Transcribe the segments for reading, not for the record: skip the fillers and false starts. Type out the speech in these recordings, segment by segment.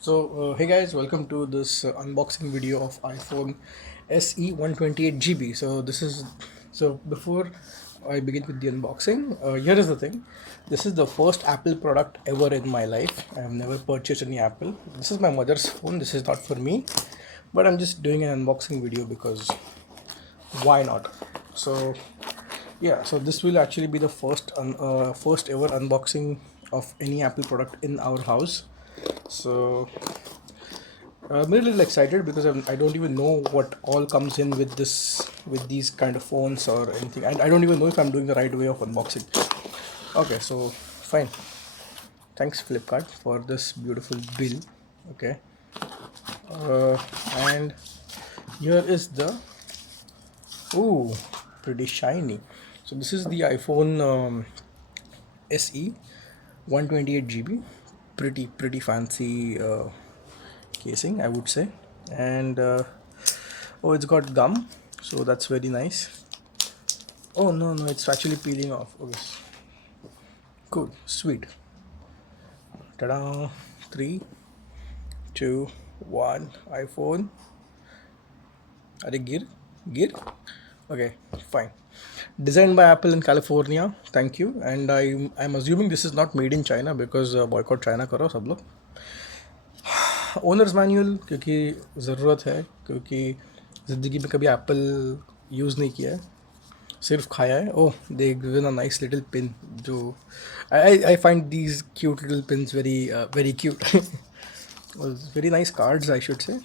So hey guys, welcome to this unboxing video of iPhone SE 128 GB. So before I begin with the unboxing, here is the thing. This is the first Apple product ever in my life. I have never purchased any Apple. This is my mother's phone. This is not for me, but I'm just doing an unboxing video because why not? So yeah, so this will actually be the first ever unboxing of any Apple product in our house. So I'm a little excited because I don't even know what all comes in with these kind of phones or anything, and I don't even know if I'm doing the right way of unboxing. Okay, so fine. Thanks Flipkart for this beautiful bill. Okay, and here is the ooh, pretty shiny. So this is the iPhone SE 128 GB. Pretty fancy casing, I would say. And oh, it's got gum, so that's very nice. Oh no, it's actually peeling off. Okay, cool, sweet. Ta-da! 3, 2, 1. iPhone. Are gear? Okay, fine. Designed by Apple in California. Thank you. And I'm assuming this is not made in China because boycott China करो सब लोग. Owners manual क्योंकि ज़रूरत है, क्योंकि ज़िंदगी में कभी एप्पल यूज़ नहीं किया है, सिर्फ खाया है. Oh, they given a nice little pin. जो I find these cute little pins very cute. Very nice cards I should say.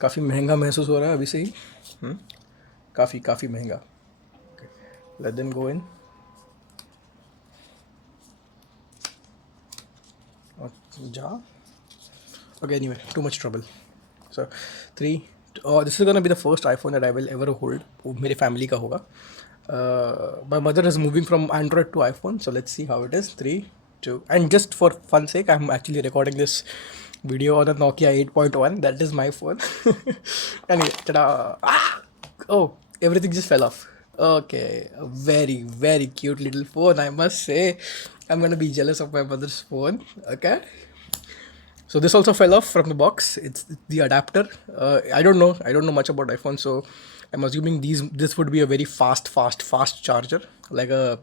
काफ़ी महंगा महसूस हो रहा है अभी से ही. काफ़ी महंगा. लेट देम गो इन. जा. Okay, anyway, too much trouble. So, 3. Oh, this is gonna be the first iPhone that I will ever hold. वो मेरे family का होगा. My mother is moving from Android to iPhone, so let's see how it is. 3, 2, and just for fun sake, I'm actually recording this video on a Nokia 8.1. That is my phone. Anyway, ta-da! Ah! Oh, everything just fell off. Okay, a very cute little phone, I must say. I'm gonna be jealous of my mother's phone. Okay. So this also fell off from the box. It's the adapter. I don't know. I don't know much about iPhone, so I'm assuming this would be a very fast charger, like a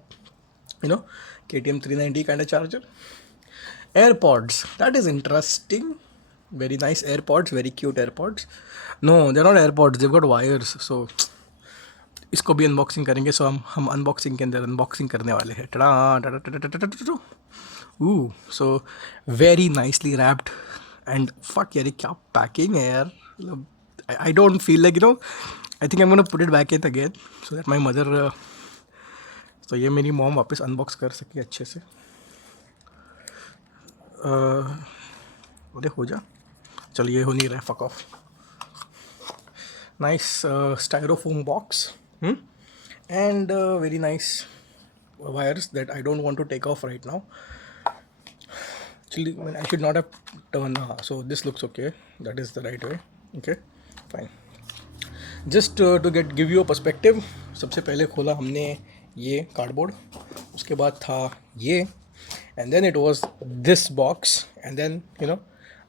KTM 390 kind of charger. Airpods. That is interesting. Very nice AirPods. Very cute AirPods. No, they're not AirPods. They've got wires. So इसको भी unboxing करेंगे. सो हम unboxing के अंदर unboxing करने वाले हैं. टड़ा. So very nicely wrapped. And fuck यार, ये क्या पैकिंग है यार. मतलब I don't feel like I think I'm gonna put it back in again so that my mother तो ये मेरी मॉम वापस अनबॉक्स कर सके अच्छे से. अरे हो जा. चल, ये हो नहीं रहा है. Fuck off. Nice styrofoam box. And very nice wires that I don't want to take off right now. Actually, I should not have turned. So this looks okay. That is the right way. Okay, fine. Just to give you a perspective, सबसे पहले खोला हमने ये cardboard, उसके बाद था ये, and then it was this box, and then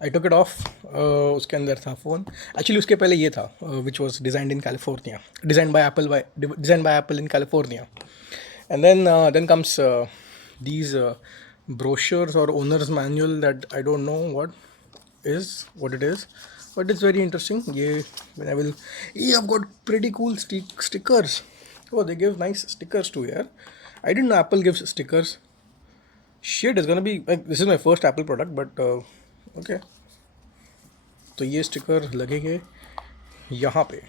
I took it off. उसके अंदर था फ़ोन. Actually उसके पहले ये था, which was designed in California, designed by Apple in California. And then comes these brochures or owner's manual that I don't know what it is, but it's very interesting. I've got pretty cool stickers. Oh, they give nice stickers too here. I didn't know Apple gives stickers. Shit, it's gonna be like, this is my first Apple product, but okay. तो ये sticker लगेंगे यहाँ पे.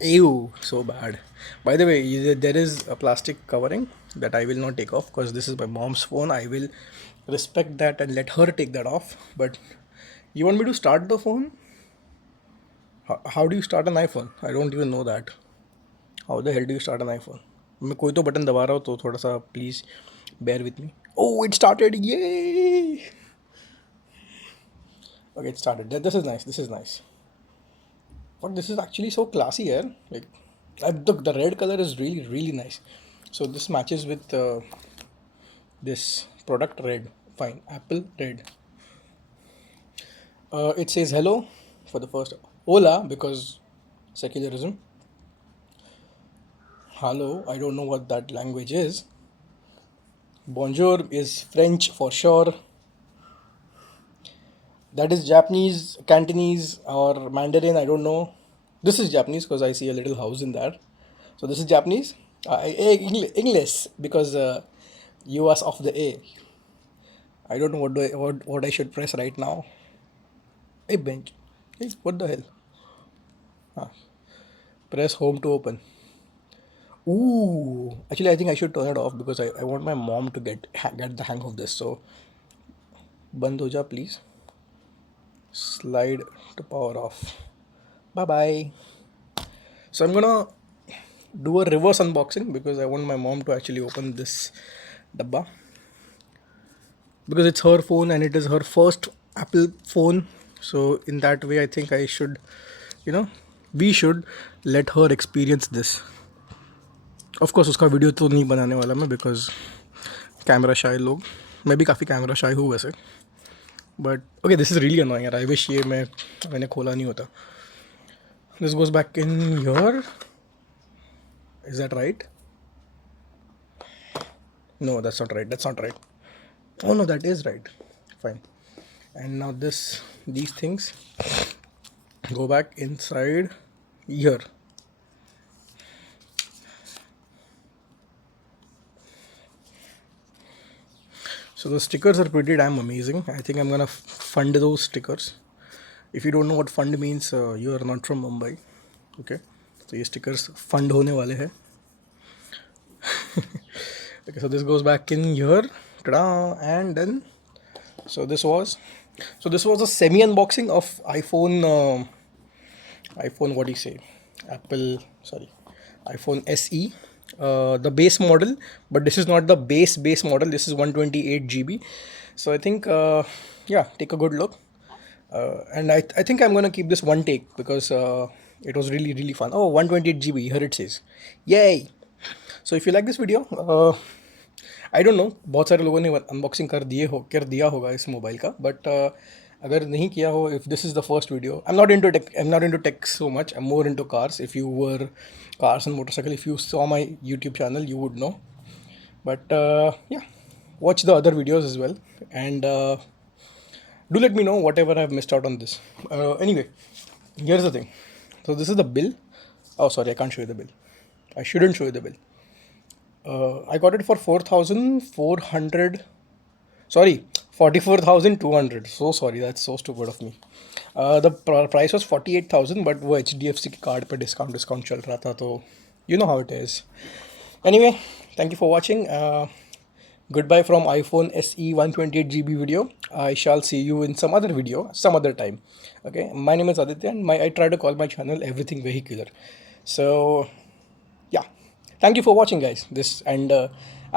Ew, so bad. By the way, there is a plastic covering that I will not take off because this is my mom's phone. I will respect that and let her take that off. But you want me to start the phone? How do you start an iPhone? I don't even know that. How the hell do you start an iPhone? मैं कोई तो button दबा रहा हूँ, तो थोड़ा सा please bear with me. Oh, it started! Yay! Okay, it started. This is nice. But this is actually so classy here. Like, the red color is really nice. So this matches with this product red. Fine. Apple red. It says hello for the first. Hola because secularism. Hello. I don't know what that language is. Bonjour is French for sure. That is Japanese, Cantonese, or Mandarin. I don't know. This is Japanese because I see a little house in there. So this is Japanese. English because you was off the A. I don't know what I should press right now. Hey bench. Hey, what the hell? Ah, press home to open. Ooh. Actually, I think I should turn it off because I want my mom to get the hang of this. So, band ho ja, please. Slide to power off. Bye bye. So I'm gonna do a reverse unboxing because I want my mom to actually open this dabba because it's her phone and it is her first Apple phone. So in that way, I think I should, you know, we should let her experience this. Of course, उसका video तो नहीं बनाने वाला मैं because camera shy लोग मैं भी काफ़ी कैमरा शाय हूँ वैसे but okay this is really annoying यार आई विश ये मैंने खोला नहीं होता this goes back in your is that right no that's not right oh no that is right fine and now these things go back inside here. So the stickers are pretty damn amazing. I think I'm gonna fund those stickers. If you don't know what fund means, you are not from Mumbai. Okay, so ये stickers fund होने वाले हैं. Okay, so this goes back in here. Ta-da! And then, so this was a semi unboxing of iPhone. iPhone, what do you say? Apple, sorry, iPhone SE, the base model, but this is not the base model. This is 128 GB. So I think, yeah, take a good look. And I think I'm gonna keep this one take because it was really fun. Oh, 128 GB. Here it says, yay! So if you like this video, I don't know बहुत सारे लोगों ने unboxing कर दिया होगा इस mobile का but अगर नहीं किया हो if this is the first video I am not into tech so much I am more into cars if you were cars and motorcycle if you saw my YouTube channel you would know but yeah watch the other videos as well and do let me know whatever I've missed out on this anyway here's the thing so this is the bill oh sorry I can't show you the bill I shouldn't show you the bill I got it for 4,400 sorry 44,200 so sorry that's so stupid of me the price was 48,000 but वो HDFC के card पे discount चल रहा था तो you know how it is anyway thank you for watching goodbye from iPhone SE 128 GB video I shall see you in some other video some other time okay my name is Aditya and I try to call my channel everything vehicular so yeah thank you for watching guys this and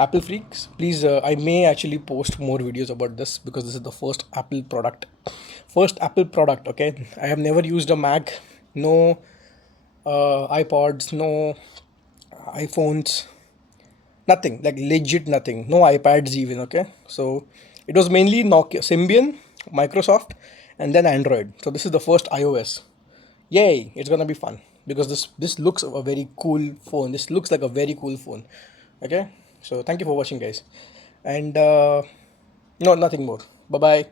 Apple freaks please I may actually post more videos about this because this is the first Apple product okay I have never used a Mac no iPods no iPhones nothing like legit nothing no iPads even okay so it was mainly Nokia Symbian Microsoft and then Android so this is the first iOS yay it's gonna be fun because this looks a very cool phone this looks like a very cool phone okay so thank you for watching guys and no nothing more bye bye